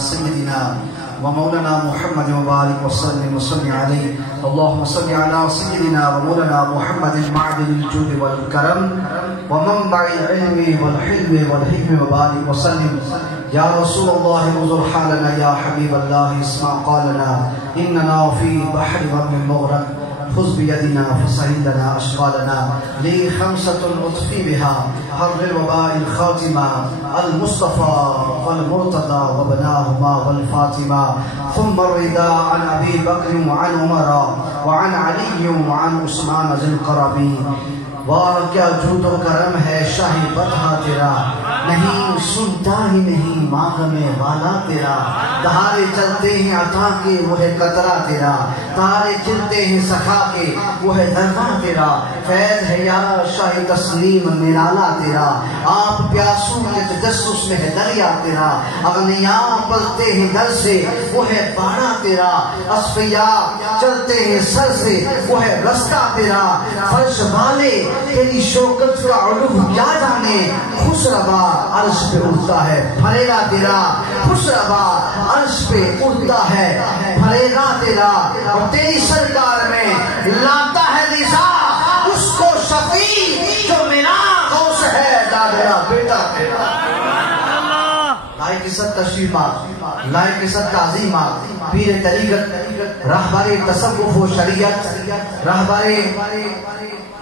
سيدنا ومولانا محمد وبارك وسلم وصل عليه. اللهم صل على سيدنا ومولانا محمد معدن الجود والكرم ومنبع العلم والحلم والحكم وبارك وسلم. يا رسول الله انظر حالنا، يا حبيب الله اسمع قالنا، إننا في بحر غم مغرق خذ بيدنا فسهل لنا أشغالنا. لي خمسة أطفي بها حر الوباء الخاتمة، المصطفى والمرتضى وبناهما والفاطمة، ثم الرضا عن أبي بكر وعن عمر وعن علي وعن عثمان ذي القرب. واہ کیا جود و کرم ہے شاہی بطحہ تیرا، نہیں سنتا ہی نہیں ماغم والا تیرا. تہارے چلتے ہیں عطا کے وہ ہے قطرہ تیرا، تہارے چلتے ہیں سخا کے وہ ہے دربہ تیرا. فیض ہے یا شاہی تسلیم نرالا تیرا، آپ پیاسوں کے تجسس میں ہے دریا تیرا. اغنیاء پلتے ہیں در سے وہ ہے باڑا تیرا، اصفیاء چلتے ہیں سر سے وہ ہے رستہ تیرا. فرش والے تیری شوکت کا علو کیا جانے، خوش ربا عرش پہ اٹھتا ہے پھریرا تیرا. خوش ربا عرش پہ اٹھتا ہے پھریرا تیرا. اور تیری سرکار میں لاتا ہے رضا اس کو شفیع جو میرا غوث ہے دادا بیٹا تیرا. لائق عزت تشریفات، لائق عزت تعظیمات، پیر طریقت، رہبر تصوف و شریعت، رہبر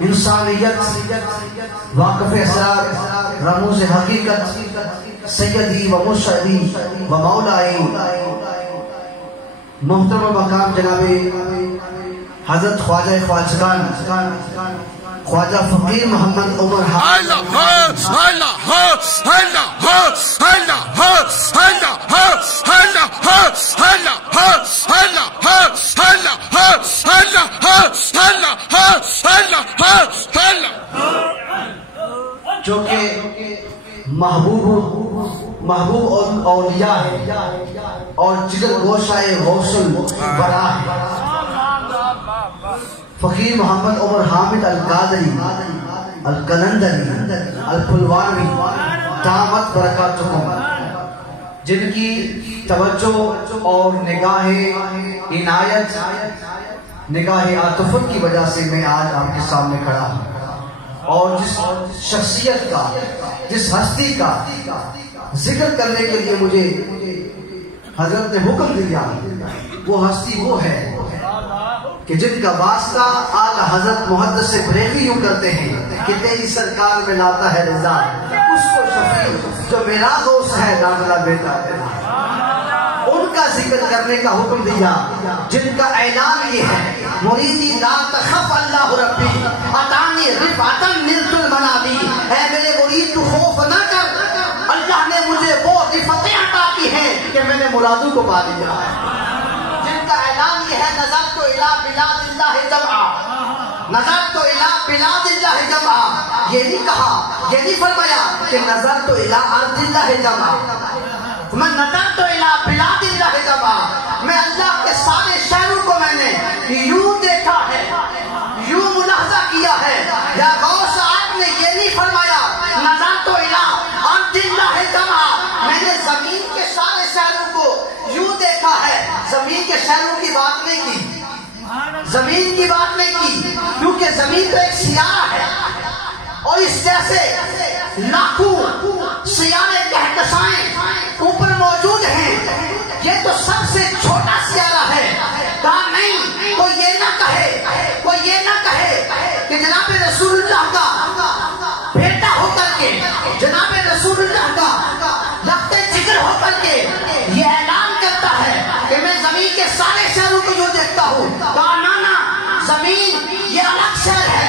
انسانیت، واقف اسرار، رموز حقیقت، سیدی و مرشدی و مولائی محترم مقام جناب حضرت خواجہ خواجگان خواجہ فقیر محمد عمر جو کہ محبوب اولیاء ہے اور جگر گوشائے غوث الورا ہے. فقیر محمد عمر حامد القادری القلندری الپلوانوی دامت برکاتکم، جن کی توجہ اور نگاہ عنایت، نگاہ عاطفت کی وجہ سے میں آج آپ کے سامنے کھڑا ہوں. اور جس شخصیت کا، جس ہستی کا ذکر کرنے کے لیے مجھے حضرت نے حکم دیا، وہ ہستی وہ ہے کہ جن کا واسطہ اعلیٰ حضرت محدث سے بریلوی یوں کرتے ہیں کہ تیری سرکار میں لاتا ہے رضا اس کو شفیع جو میرا غوث ہے داخلہ بیٹا تیرا. ان کا ذکر کرنے کا حکم دیا جن کا اعلان یہ ہے، مریدی لا تخف اللہ ربی عطانی رفعتن نلت المنابی. اے میرے مرید تو خوف نہ کر، اللہ نے مجھے وہ رفعتیں عطا کی ہیں کہ میں نے مرادوں کو پا دیا ہے. جن کا اعلان یہ ہے، نظرت الی بلاد اللہ جمعا، نظرت الی بلاد اللہ جمعا. یہ نہیں کہا، یہ نہیں فرمایا کہ نظرت الی ارض اللہ جمعا، میں نظرت الی بلاد اللہ جمعا. میں اللہ کے سارے شہروں کو میں نے یوں دیکھا ہے، یوں ملاحظہ کیا ہے. یا غوث آپ نے یہ نہیں فرمایا نظرت الی ارض اللہ جمعا، میں نے زمین کے سارے شہروں کو یوں دیکھا ہے. زمین کے شہروں کی بات نہیں کی، زمین کی بات نہیں کی، کیونکہ زمین تو ایک سیارہ ہے اور اس جیسے لاکھوں سیارے کہکشائیں اوپر موجود ہیں. یہ تو سب سے چھوٹا سیارہ ہے. کہا نہیں، کوئی یہ نہ کہے، کوئی یہ نہ کہے کہ جناب رسول اللہ کا بیٹا ہو کر کے، جناب رسول اللہ کا لخت جگر ہو کر کے یہ اعلان کرتا ہے کہ میں زمین کے سارے شہروں کو جو دیکھتا ہوں. کہا نانا، زمین یہ الگ شہر ہے،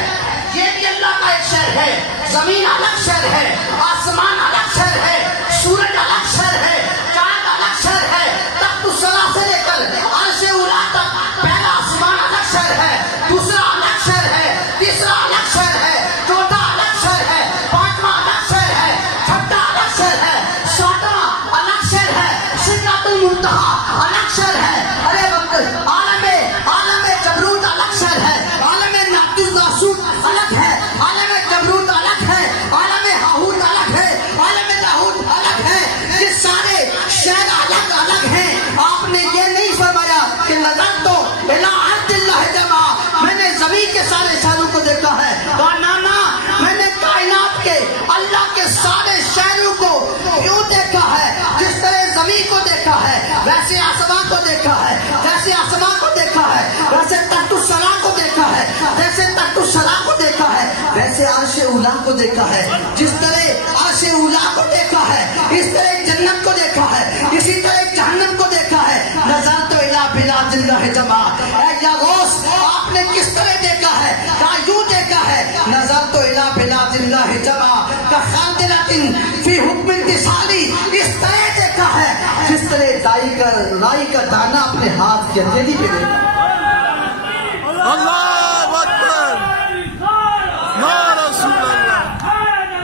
یہ بھی اللہ کا ایک شہر ہے. زمین الگ شہر ہے، آسمان الگ شہر ہے، سورج الگ شہر ہے، چاند الگ شہر ہے. تخت الثری سے لے کر عرش اولی تک پہلا آسمان الگ شہر ہے، دوسرا الگ شہر ہے، تیسرا الگ شہر ہے، چوتھا الگ شہر ہے، پانچواں الگ شہر ہے، چھٹا الگ شہر ہے، ساتواں الگ شہر ہے، سدرۃ المنتہا الگ شہر ہے. ارے وقت عالم جبروت الگ شہر ہے، عالم ناقص ناسوت الگ ہے، عالم جبروت الگ ہے، عالم ہاہوت الگ ہے، عالم لاہوت الگ ہے. یہ سارے شہر الگ الگ زمین کو دیکھا ہے ویسے آسمان کو دیکھا ہے، جیسے آسمان کو دیکھا ہے ویسے تخت السما کو دیکھا ہے، جیسے تخت السما کو دیکھا ہے ویسے عرش اولا کو دیکھا ہے، جس طرح عرش اولا کو دیکھا ہے اس طرح جنت کو دیکھا ہے، اسی طرح جہنم کو دیکھا ہے۔ نظرت الی بلاد اللہ جمع، اے یا غوث آپ نے کس طرح دیکھا ہے؟ کہا یوں دیکھا ہے، نظرت الی بلاد اللہ جمع کخاندلۃ فی حکم انتصالی، اس طرح دیکھا ہے جس طرح رائی کا دانہ اپنے ہاتھ کی ہتھیلی پہ دیکھا۔ اللہ اکبر، یا رسول اللہ،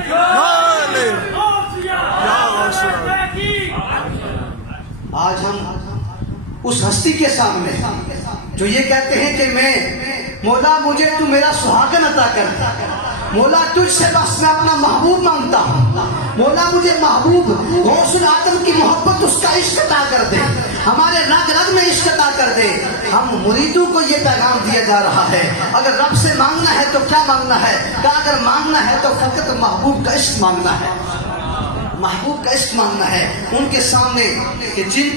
یا رسول اللہ۔ آج ہم اس ہستی کے سامنے جو یہ کہتے ہیں کہ میں مولا مجھے تو میرا سہاگن عطا کر، مولا تجھ سے بس میں اپنا محبوب مانگتا ہوں، مولا مجھے محبوب غوث العظم کی محبت اس کا عشق عطا کر دے، ہمارے رگ رگ میں عشق عطا کر دے۔ ہم مریدوں کو یہ پیغام دیا جا رہا ہے اگر رب سے مانگنا ہے تو کیا مانگنا ہے؟ کہ اگر مانگنا ہے تو فقط محبوب کا عشق مانگنا ہے، محبوب کا عشق مانگنا ہے۔ ان کے سامنے کہ جن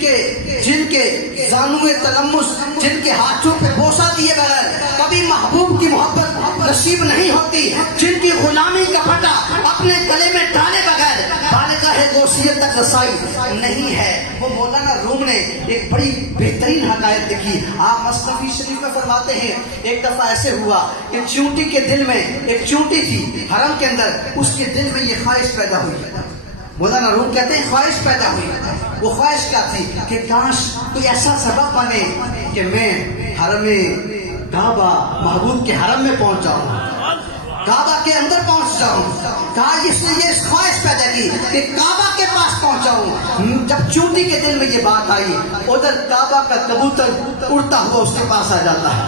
کے زانوئے تلمس، جن کے ہاتھوں پہ بوسہ دیے بغیر کبھی محبوب کی محبت نصیب نہیں ہوتی، جن کی غلامی کا پٹا اپنے گلے میں ڈالے بغیر بارگاہ غوثیت تک رسائی نہیں ہے۔ وہ مولانا روم نے ایک بڑی بہترین حقائق لکھی۔ آپ مصنفی شریف میں فرماتے ہیں ایک دفعہ ایسے ہوا کہ چونٹی کے دل میں، ایک چونٹی تھی حرم کے اندر، اس کے دل میں یہ خواہش پیدا ہوئی۔ مولانا روم کہتے ہیں خواہش پیدا ہوئی۔ وہ خواہش کیا تھی کہ کاش کوئی ایسا سبب بنے کہ میں حرم کعبہ، محبوب کے حرم میں پہنچ جاؤں، کعبہ کے اندر پہنچ جاؤں۔ کہا اس نے یہ خواہش پیدا کی کہ کعبہ کے پاس پہنچ جاؤں۔ جب چونٹی کے دل میں یہ بات آئی، ادھر کعبہ کا کبوتر اڑتا ہوا اس کے پاس آ جاتا ہے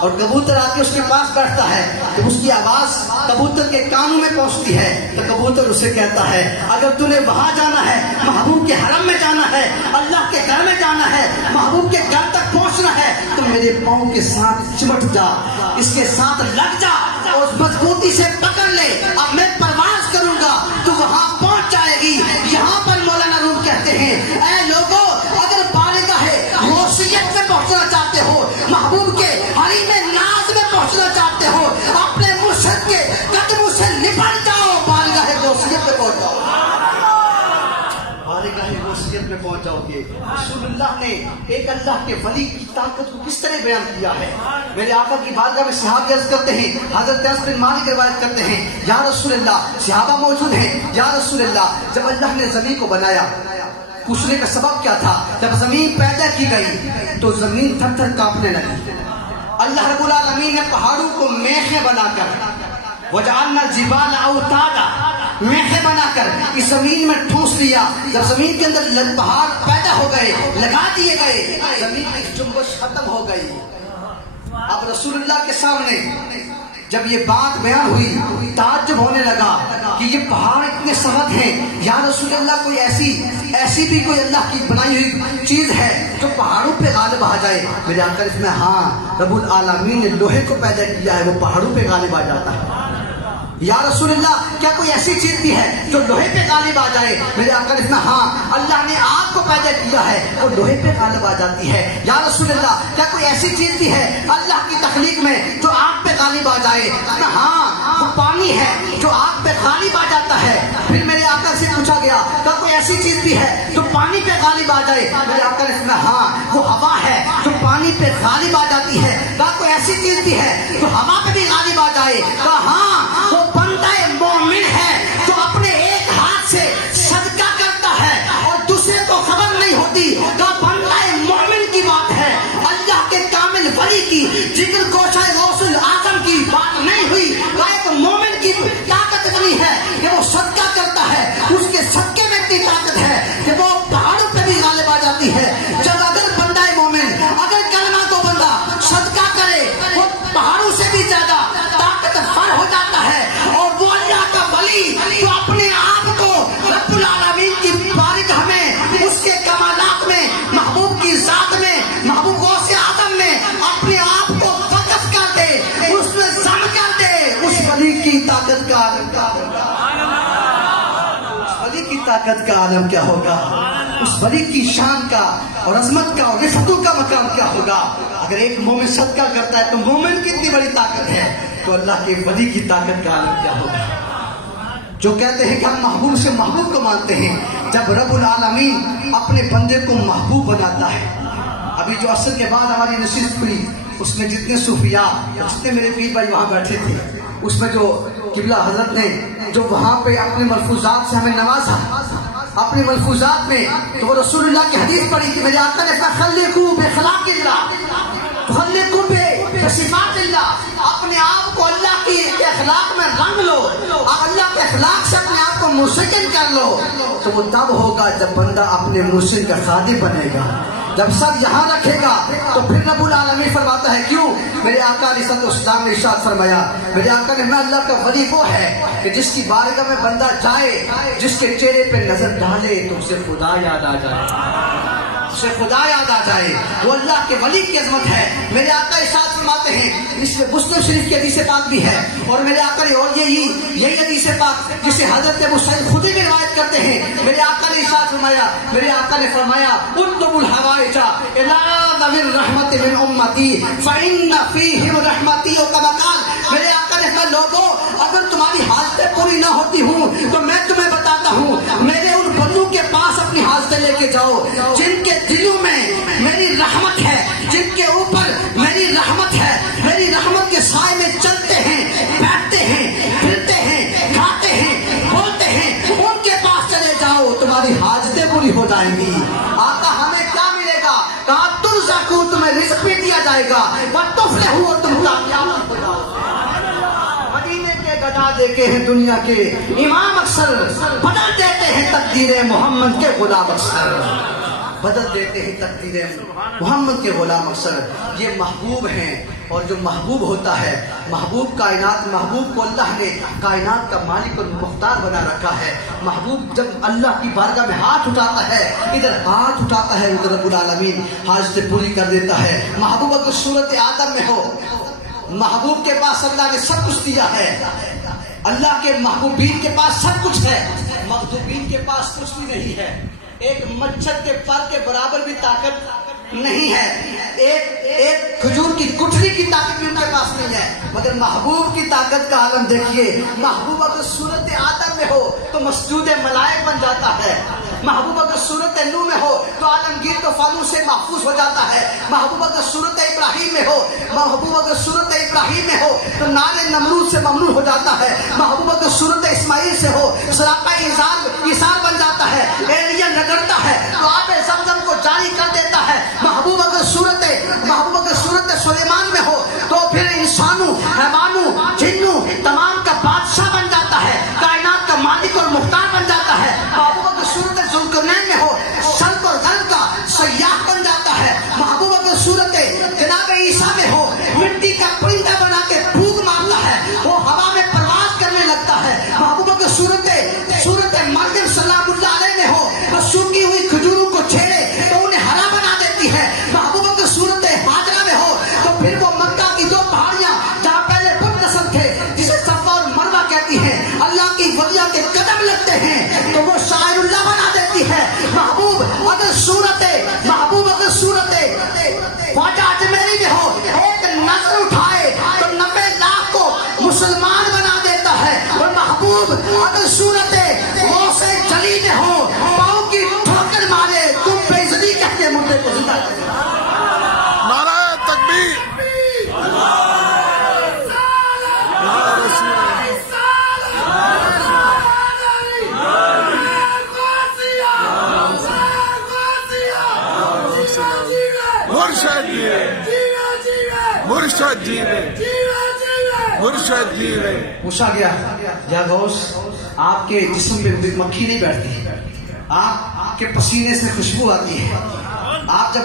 اور کبوتر آ کے اس کے پاس بیٹھتا ہے۔ جب اس کی آواز کبوتر کے کانوں میں پہنچتی ہے تو کبوتر اسے کہتا ہے اگر تُو نے وہاں جانا ہے، محبوب کے حرم میں جانا ہے، اللہ کے گھر میں جانا ہے، محبوب کے گھر تک پہنچنا ہے تو میرے پاؤں کے ساتھ چمٹ جا، اس کے ساتھ لگ جا اور مضبوطی سے پکڑ لے، اب میں پرواز کروں گا تو وہاں پہنچ جائے گی۔ یہاں پر مولانا روم کہتے ہیں اے لوگوں اگر بارگاہ غوثیت میں پہنچنا چاہتے ہو، محبوب کے حریم ناز میں پہنچنا چاہتے ہو، اپنے مرشد کے قدموں سے لپٹ جاؤ، بارگاہ غوثیت میں پہنچ جاؤ، بارگاہ غوثیت میں پہنچ جاؤ گے۔ رسول اللہ نے ایک اللہ کے ولی کی طاقت کو کس طرح بیان کیا ہے؟ میرے آقا کی بارگاہ میں صحابہ عرض کرتے ہیں، حضرت انس بن مالک روایت کرتے ہیں یا رسول اللہ، صحابہ موجود ہیں، یا رسول اللہ جب اللہ نے زمین کو بنایا، پوچھنے کا سبب کیا تھا؟ جب زمین پیدا کی گئی تو زمین تھر تھر کانپنے لگی۔ اللہ رب العالمین نے پہاڑوں کو میخیں بنا کر، وَجَعَلْنَا الْجِبَالَ أَوْتَادًا، میخیں بنا کر اس زمین میں ٹھوس لیا۔ جب زمین کے اندر پہاڑ پیدا ہو گئے، لگا دیے گئے، زمین میں جنبش ختم ہو گئی۔ اب رسول اللہ کے سامنے جب یہ بات بیان ہوئی، تعجب ہونے لگا کہ یہ پہاڑ اتنے سخت ہیں، یا رسول اللہ کوئی ایسی بھی کوئی اللہ کی بنائی ہوئی چیز ہے جو پہاڑوں پہ غالب آ جائے؟ میرے آقا اس میں ہاں، رب العالمین نے لوہے کو پیدا کیا ہے، وہ پہاڑوں پہ غالب آ جاتا ہے۔ یا رسول اللہ کیا کوئی ایسی چیز بھی ہے جو لوہے پہ غالب آ جائے؟ میرے آقا نے ہاں، اللہ نے آگ کو پیدا کیا ہے اور لوہے پہ غالب آ جاتی ہے۔ یا رسول اللہ کیا کوئی ایسی چیز بھی ہے اللہ کی تخلیق میں جو آگ پہ غالب آ جائے؟ ہاں، وہ پانی ہے جو آگ پہ غالب آ جاتا ہے۔ پھر میرے آقا سے پوچھا گیا کیا کوئی ایسی چیز بھی ہے جو پانی پہ غالب آ جائے؟ میرے آقا نے ہاں، وہ ہوا ہے جو پانی پہ غالب آ جاتی ہے۔ کیا کوئی ایسی چیز بھی ہے جو ہوا پہ بھی غالب آ جائے؟ کہا ہاں، وہ بندہ مومن ہے جو اپنے ایک ہاتھ سے صدقہ کرتا ہے اور دوسرے کو خبر نہیں ہوتی۔ کہا بندہ مومن کی بات ہے، اللہ کے کامل ولی کی، جگر گوشہ غوث العظم کی بات نہیں ہوئی۔ کہا ایک مومن کی طاقت اتنی ہے کہ وہ صدقہ کرتا ہے، اس کے صدقے میں اتنی طاقت ہے کہ وہ پہاڑوں پہ بھی غالب آ جاتی ہے۔ جب اگر بندہ مومن اگر کلمہ کو بندہ صدقہ کرے، وہ پہاڑوں سے بھی زیادہ طاقتور ہو جاتا ہے، اور وہ اللہ کا ولی جو اپنے آپ کو رب العالمین کی بارگاہ میں، اس کے کمالات میں، محبوب کی ذات میں، محبوب غوث اعظم میں اپنے آپ کو وقف کر دے، اس میں ضم کر دے، اس ولی کی طاقت کا عالم کیا ہوگا؟ اس ولی کی طاقت کا عالم کیا ہوگا؟ اس ولی کی شان کا اور عظمت کا اور رفتوں کا مقام کیا ہوگا؟ اگر ایک مومن صدقہ کرتا ہے تو مومن کی اتنی بڑی طاقت ہے، تو اللہ کے ولی کی طاقت کا عالم کیا ہوگا؟ جو کہتے ہیں کہ ہم محبوب سے محبوب کو مانتے ہیں، جب رب العالمین اپنے بندے کو محبوب بناتا ہے. ابھی جو عصر کے بعد ہماری نشست ہوئی، اس میں جتنے صوفیاء، جتنے میرے پیر بھائی وہاں بیٹھے تھے، اس میں جو قبلہ حضرت نے جو وہاں پہ اپنے ملفوظات سے ہمیں نوازا، اپنے ملفوظات میں تو وہ رسول اللہ کی حدیث پڑھی کہ میرے آقا نے کہا خلقوا بخلاق اللہ، خلقوا بصفات اللہ، اپنے آپ کو اللہ کی اخلاق میں رنگ لو، اللہ کے اخلاق سے اپنے آپ کو مسکن کر لو. تو وہ تب ہوگا جب بندہ اپنے مسکن کا خادم بنے گا. جب سر یہاں رکھے گا تو پھر رب العالمین فرماتا ہے کیوں؟ میرے آقا علیہ السلام نے ارشاد فرمایا، میرے آقا نے میں اللہ کا ولی وہ ہے کہ جس کی بارگاہ میں بندہ جائے، جس کے چہرے پہ نظر ڈالے تو اسے خدا یاد آ جائے، اسے خدا یاد آ جائے. وہ اللہ کے ولی کی عظمت ہے. میرے آقا ارشاد فرماتے ہیں، اس میں مسلم شریف کی حدیث پاک بھی ہے، اور میرے آقا نے اور یہی حدیث پاک جسے حضرت ابو سعید خدری بھی روایت کرتے ہیں، میرے آقا نے ارشاد فرمایا، میرے آقا نے فرمایا اطلب الحوائج الی ذوی الرحمت من امتی فان فیہم رحمتی. و کما قال، میرے آقا نے کہا لوگوں اگر تمہاری حاجتیں پوری نہ ہوتی ہوں تو میں تمہیں بتاتا ہوں، میرے ان بندوں کے پاس اپنی حاجتیں لے کے جاؤ جن کے دلوں میں میری رحمت ہے، جن کے اوپر میری رحمت ہے، میری رحمت کے سائے میں چلتے ہیں، بیٹھتے ہیں، پھرتے ہیں، کھاتے ہیں، بولتے ہیں، ان کے پاس چلے جاؤ، تمہاری حاجتیں پوری ہو جائیں گی. آقا ہمیں کیا ملے گا؟ کہا ترزقو، تمہیں رزق بھی دیا جائے گا، وتفلحوا، اور تم کامیاب ہو جاؤ. مدینے کے گدا دیکھے ہیں دنیا کے امام اکثر، بدل دیتے ہیں تقدیر محمد کے غلام اکثر، بدل دیتے ہیں تقدیر محمد کے غلام اکثر. یہ محبوب ہیں، اور جو محبوب ہوتا ہے، محبوب کائنات، محبوب کو اللہ نے کائنات کا مالک اور مختار بنا رکھا ہے. محبوب جب اللہ کی بارگاہ میں ہاتھ اٹھاتا ہے، ادھر ہاتھ اٹھاتا ہے، ادھر رب العالمین حاجتیں پوری کر دیتا ہے. محبوب اگر صورت آدم میں ہو، محبوب کے پاس اللہ نے سب کچھ دیا ہے. اللہ کے محبوبین کے پاس سب کچھ ہے، مغضوبین کے پاس کچھ بھی نہیں ہے. ایک مچھر کے پر کے برابر بھی طاقت نہیں ہے، ایک کھجور کی گٹھلی کی طاقت بھی ان کے پاس نہیں ہے. مگر محبوب کی طاقت کا عالم دیکھیے. محبوب اگر صورت آدم میں ہو تو مسجود ملائک بن جاتا ہے. محبوب اگر صورت نوح میں ہو تو عالمگیر طوفانوں سے محفوظ ہو جاتا ہے. محبوب اگر صورت ابراہیم میں ہو، محبوب اگر صورت ابراہیم میں ہو تو نار نمرود سے ممنوع ہو جاتا ہے. محبوب اگر صورت اسماعیل سے ہو سراپا ایثار بن جاتا ہے. ایلیا رگڑتا ہے تو آب زمزم کو جاری کر دیتا ہے. محبوب اگر صورت سلیمان میں ہو تو پھر انسانوں، حیوانوں، جنوں تمام کا بادشاہ بن جاتا ہے، کائنات کا مالک اور مختار بن جاتا ہے. محبوب اگر صورت ذوالقرنین میں ہو، شرق اور غرب کا سیاح بن جاتا ہے. محبوب اگر صورت جناب عیسیٰ میں ہو، مٹی کا پرندہ بنا کے پھونک مارتا ہے، وہ ہوا میں پرواز کرنے لگتا ہے. محبوب اگر صورت مریم سلام اللہ علیہ میں ہو، اور سوکھی ہوئی کھجوروں کو چھیڑے تو انہیں ہرا بنا دیتی ہے. محبوب اگر صورت ہاجرہ میں ہو تو پھر وہ مکہ کی دو پہاڑیاں جہاں پہلے بت نصب تھے، جسے صفا اور مروہ کہتی ہیں، اللہ کی ولیہ کے قدم لگتے ہیں تو وہ شاعر اللہ بنا دیتی ہے. محبوب اگر صورت خواجہ اجمیری میں ہو، ایک نظر اٹھائے تو 90 لاکھ کو مسلمان بنا دیتا ہے. اور محبوب اگر صورت غوث جلی میں ہو، پاؤں کی ٹھوکر مارے تم بے عزتی کہتے مردے کو زندہ کرتے. نعرہ تکبیر، مرشد جی نے پوچھا گیا یا غوث آپ کے جسم میں مکھی نہیں بیٹھتی، آپ کے پسینے سے خوشبو آتی ہے، آپ جب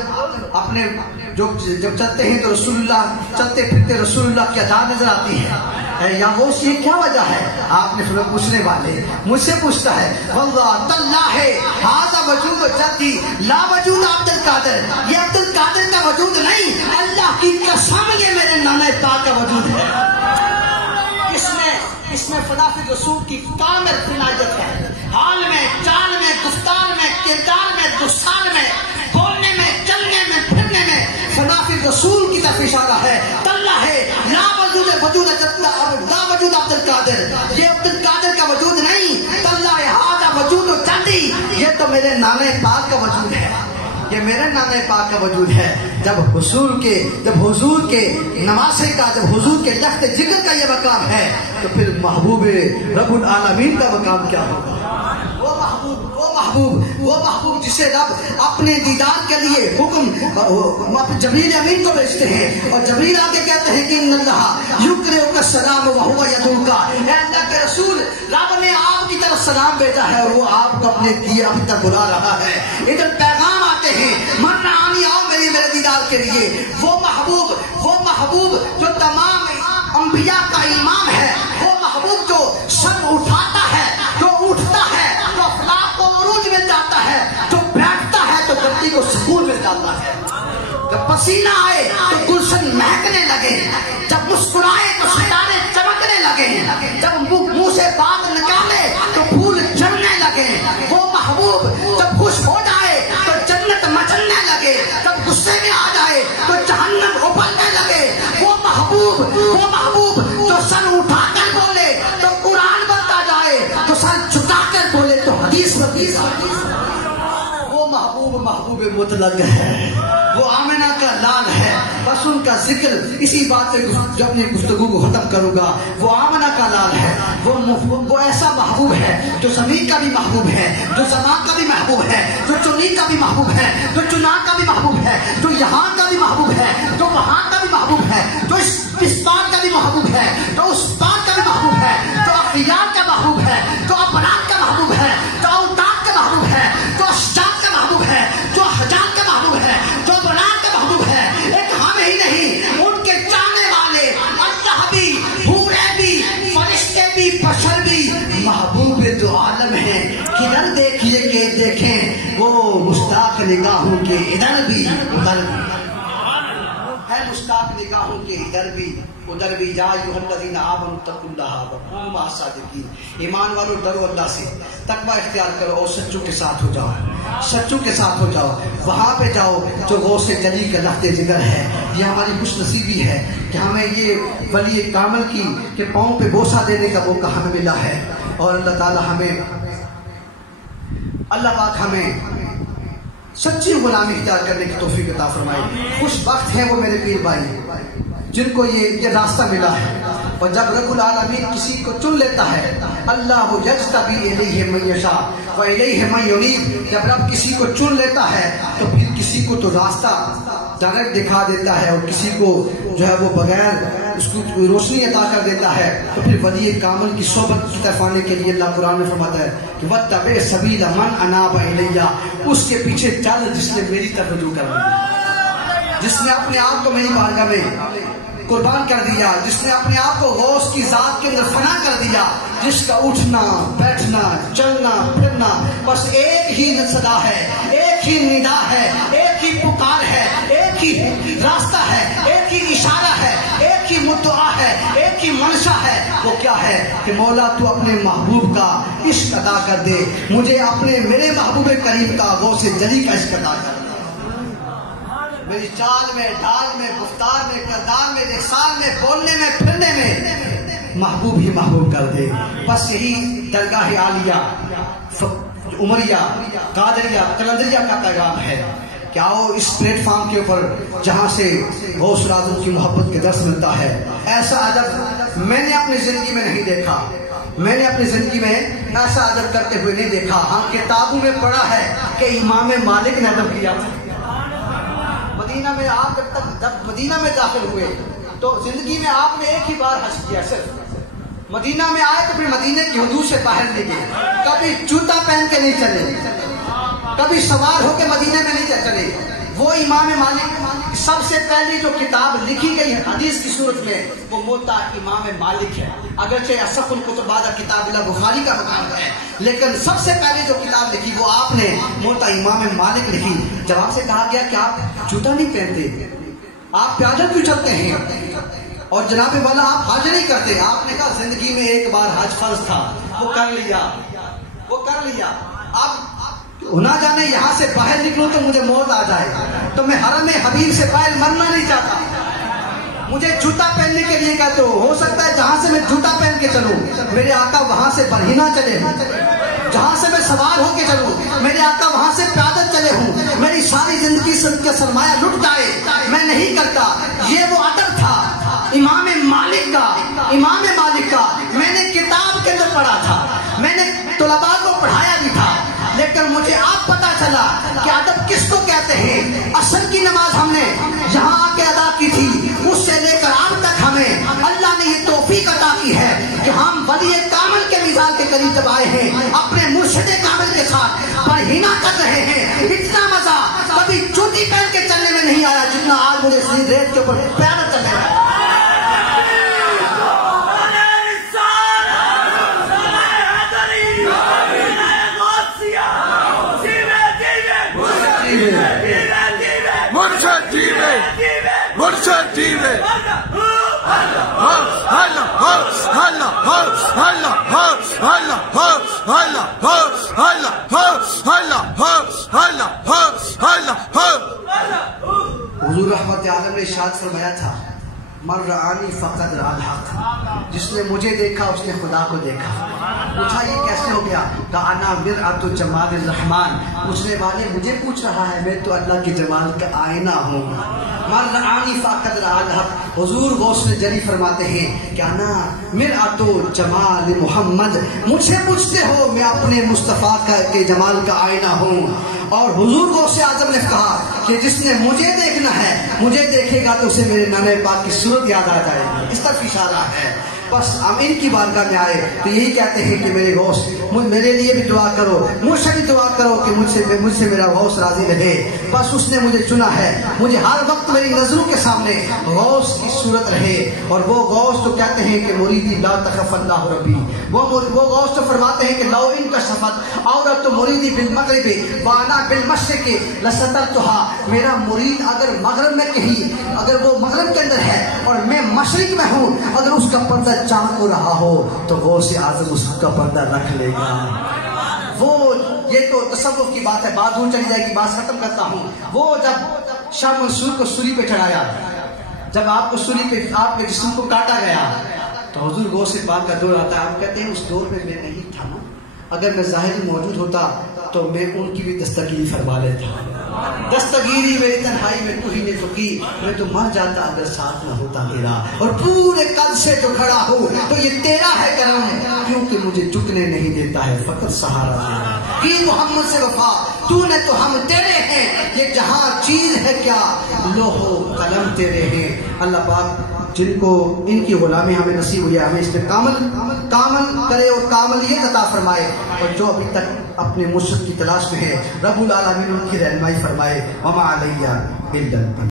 چلتے ہیں تو رسول اللہ، چلتے پھرتے رسول اللہ کی ادا نظر آتی ہے. یا غوث یہ کیا وجہ ہے؟ آپ نے پھر پوچھنے والے مجھ سے پوچھتا ہے، واللہ تاللہ ھذا وجود جدی لا وجود عبد القادر، یہ عبد القادر کا وجود نہیں، اللہ کی قسم یہ میرے نانا پاک کا وجود ہے. اس میں فدافی رسول کی کامل عنایت ہے. حال میں، چال میں، گفتار میں، کردار میں، دستار میں، بولنے میں، چلنے میں، پھرنے میں فنافی رسول کی طرف اشارہ ہے. طلّہ ہے لا وجود لا وجود عبد القادر، یہ عبد القادر کا وجود نہیں. طلّہ ہے ہذا وجود و چندی، یہ تو میرے نانے پاک کا وجود ہے، یہ میرے نانے پاک کا وجود ہے. جب حضور کے نواسے کا، جب حضور کے تخت ذکر کا یہ مقام ہے تو پھر محبوب رب العالمین کا مقام کیا ہوگا؟ وہ محبوب جسے رب اپنے دیدار کے لیے حکم جبریل امین کو بھیجتے ہیں، اور جبریل آگے کہتے ہیں کہ ان اللہ یقرئک السلام وہو یدعوک، اے اللہ کے رسول، رب نے آپ کی طرف سلام بھیجا ہے اور وہ آپ کو اپنے دیے ابھی تک بلا رہا ہے. ادھر پیغام آتے ہیں من رآنی، آؤ میرے دیدار کے لیے. وہ محبوب جو تمام انبیاء کا امام ہے، وہ محبوب جو سر اٹھاتا ہے، جو اٹھتا ہے تو افلاک کو عروج میں جاتا ہے، جو بیٹھتا ہے تو دھرتی کو سکون مل جاتا ہے. جب پسینہ آئے تو گلشن مہکنے لگے، جب مسکرائے تو ستارے چمکنے لگے، جب منہ سے بات نکالے تو پھول جھڑنے لگے. وہ محبوب جب خوش ہو جائے تو جنت مچلنے لگے، جب غصے میں آ جائے تو جہنم ابلنے لگے. وہ محبوب جو سر اٹھا کر بولے تو قرآن بنتا جائے، جو سر جھکا کر بولے تو حدیث بنتی جائے. وہ محبوب مطلق ہے، وہ آمنہ کا لال ہے. بس ان کا ذکر اسی بات سے جب اپنی گفتگو کو ختم کروں گا. وہ آمنہ کا لال ہے، وہ ایسا محبوب ہے جو زمین کا بھی محبوب ہے، جو زمان کا بھی محبوب ہے، جو چنی کا بھی محبوب ہے، جو چنان کا بھی محبوب ہے، جو یہاں کا بھی محبوب ہے، جو وہاں کا بھی محبوب ہے، جو اس بات کا بھی محبوب ہے، جو اس بات کا بھی محبوب ہے، جو اخیار کا محبوب ہے، جو ابرار کا محبوب ہے، جو اوتاد کا محبوب ہے، جو اشجار کا محبوب ہے، جو حجار کا محبوب ہے، جو ابرار کا محبوب ہے. ایک ہم ہی نہیں، ان کے چاہنے والے اللہ بھی، حوریں بھی، فرشتے بھی، بشر بھی محبوب دو عالم ہیں. کدھر دیکھیے کہ دیکھیں وہ مشتاق نگاہوں کے ادھر بھی ادھر بھی ہے، مشتاق نگاہوں کے ادھر بھی ادھر بھی. یا ایھا الذین آمنوا اتقوا اللہ وکونوا مع الصادقین. ایمان والو ڈرو اللہ سے، تقوی اختیار کرو اور سچوں کے ساتھ ہو جاؤ، سچوں کے ساتھ ہو جاؤ. وہاں پہ جاؤ جو غوث جلی کا لخت جگر ہے. یہ ہماری خوش نصیبی ہے کہ ہمیں یہ ولی کامل کی کہ پاؤں پہ بوسہ دینے کا موقع ہمیں ملا ہے. اور اللہ تعالی اللہ پاک ہمیں سچی غلامی اختیار کرنے کی توفیق عطا فرمائے. خوش وقت ہیں وہ میرے پیر بھائی جن کو یہ راستہ ملا ہے. اور جب رب العالمین کسی کو چن لیتا ہے، اللہ یجتبی الیہ من یشاء و الیہ من ینیب، جب رب کسی کو چن لیتا ہے تو پھر کسی کو تو راستہ ڈائریکٹ دکھا دیتا ہے اور کسی کو جو ہے وہ بغیر اس کو روشنی عطا کر دیتا ہے. تو پھر ولی کامل کی صحبت کی طرف آنے کے لیے اللہ قرآن میں فرماتا ہے کہ واتبع سبیل من اناب الیہ، اس کے پیچھے چل جس نے میری طرف رجوع کر لیا، جس نے اپنے آپ کو میری بارگاہ میں قربان کر دیا، جس نے اپنے آپ کو غوث کی ذات کے اندر فنا کر دیا، جس کا اٹھنا بیٹھنا چلنا پھرنا بس ایک ہی صدا ہے، ایک ہی ندا ہے، ایک ہی پکار ہے، ایک ہی راستہ ہے، ایک ہی اشارہ ہے، ایک ہی مدعا ہے، ایک ہی منشا ہے. وہ کیا ہے کہ مولا تو اپنے محبوب کا عشق ادا کر دے، مجھے میرے محبوب کریم کا غوث جلی کا عشق ادا کر دے. میری چال میں، ڈھال میں، گفتار میں، کردار میں، لسان میں، بولنے میں، پھرنے میں محبوب ہی محبوب کر دے. بس یہی درگاہ عالیہ، عمریہ، قادریہ، قلندریہ کا پیغام ہے کہ آؤ اس پلیٹ فارم کے اوپر جہاں سے غوث اعظم کی محبت کے درس ملتا ہے. ایسا ادب میں نے اپنی زندگی میں نہیں دیکھا، میں نے اپنی زندگی میں ایسا ادب کرتے ہوئے نہیں دیکھا. ہاں کتابوں میں پڑھا ہے کہ امام مالک نے ادب کیا تھا. مدینہ میں آپ جب مدینہ میں داخل ہوئے تو زندگی میں آپ نے ایک ہی بار حج کیا صرف. مدینہ میں آئے تو پھر مدینہ کی حدود سے باہر نہیں گئے، کبھی جوتا پہن کے نہیں چلے، کبھی سوار ہو کے مدینہ میں نہیں چلے. وہ امام مالک سب سے پہلی جو کتاب لکھی گئی ہے حدیث کی صورت میں وہ موطا امام مالک ہے. اگرچہ اصح الکتب بعد کتاب اللہ بخاری کا مقام ہے، لیکن سب سے پہلے جو کتاب لکھی وہ آپ نے موطا امام مالک لکھی. جب آپ سے کہا گیا کہ آپ جوتا نہیں پہنتے، آپ پیادل کیوں چلتے ہیں اور جناب والا آپ حج نہیں کرتے، آپ نے کہا زندگی میں ایک بار حج فرض تھا وہ کر لیا. وہ کر لیا. اب نہ جانے یہاں سے باہر نکلوں تو مجھے موت آ جائے. تو میں حرم حبیب سے باہر مرنا نہیں چاہتا. مجھے جوتا پہننے کے لیے کہتے ہو سکتا ہے جہاں سے میں جوتا پہن کے چلوں میرے آقا وہاں سے برہنہ چلے ہوں. جہاں سے میں سوار ہو کے چلوں میرے آقا وہاں سے پیادل چلے ہوں. میری ساری زندگی کا سرمایہ لٹ جائے میں نہیں کرتا. یہ وہ ادب تھا امام مالک کا. میں نے کتاب کے اندر پڑھا تھا, میں نے طلباء کو پڑھایا بھی تھا, لیکن مجھے اب پتا چلا کہ ادب کس کو کہتے ہیں. عصر کی نماز ہم نے یہاں آ کے ادا کی تھی, اس سے لے کر اب تک ہمیں اللہ نے یہ توفیق عطا کی ہے کہ ہم ولی کامل کے مثال کے قریب جب آئے ہیں اپنے مرشد کامل کے ساتھ برہنہ کر رہے ہیں. اتنا مزہ کبھی چوٹی پہن کے چلنے میں نہیں آیا جتنا آج مجھے ریت کے اوپر پیادل چلنے میں آیا. حضور رحمت عالم نے ارشاد فرمایا تھا من رآنی فقد رأى الحق. جس نے مجھے دیکھا اس نے خدا کو دیکھا. پوچھا یہ کیسے ہو گیا؟ کہا انا مرآۃ جمال الرحمن. پوچھنے والے مجھے پوچھ رہا ہے, میں تو اللہ کے جمال کا آئینہ ہوں. من رآنی فقد رأى الحق. حضور غوث جری فرماتے ہیں کہ انا مرآۃ جمال محمد. مجھ سے پوچھتے ہو میں اپنے مصطفیٰ کے جمال کا آئینہ ہوں. اور حضور غوث اعظم نے کہا کہ جس نے مجھے دیکھنا ہے مجھے دیکھے گا تو اسے میرے نانے پاک کی صورت یاد آ جائے گی. اس طرف اشارہ ہے. بس ہم ان کی بارگاہ میں آئے تو یہی کہتے ہیں کہ میرے غوث میرے لیے بھی دعا کرو, مجھ سے بھی دعا کرو کہ مجھ سے میرا غوث راضی رہے. بس اس نے مجھے چنا ہے, مجھے ہر وقت میری نظروں کے سامنے غوث کی صورت رہے. اور وہ غوث تو کہتے ہیں کہ مریدی لا تخف اللہ ربی. وہ غوث تو فرماتے ہیں کہ لو ان کا شفت عورت تو مریدی بالمغرب وانا بالمشرق لسترتها. میرا مرید اگر مغرب میں کہیں اگر وہ مغرب کے اندر ہے اور میں مشرق میں ہوں, اگر اس کا پردہ چاند کو رہا ہو تو غوث اعظم اس کا پردہ رکھ لے گا. وہ یہ تو تصوف کی بات ہے, بات دور چلی جائے گی, بات ختم کرتا ہوں. وہ جب شاہ منصور کو سولی پہ چڑھایا, جب آپ کو سولی پہ آپ کے جسم کو کاٹا گیا تو حضور غوث پاک کا دور آتا ہے. آپ کہتے ہیں اس دور میں میں نہیں تھا نا, اگر میں ظاہری موجود ہوتا تو میں ان کی بھی دستگیری فرما لیتا. دستگیری میری تنہائی میں تو ہی نے تو کی, میں تو مر جاتا اگر ساتھ نہ ہوتا میرا. اور پورے قد سے جو کھڑا ہوں تو یہ تیرا ہے کرم, کیونکہ مجھے جھکنے نہیں دیتا ہے فقط سہارا تیرا. کی محمد سے وفا تو نے تو ہم تیرے ہیں, یہ جہاں چیز ہے کیا لوہو قلم تیرے ہیں. اللہ پاک جن کو ان کی غلامی ہمیں نصیب ہوئی ہمیں اس پہ کامل کرے اور کاملیت عطا فرمائے. اور جو ابھی تک اپنے مرشد کی تلاش میں ہے رب العالمین ان کی رہنمائی فرمائے. وما علیہ الا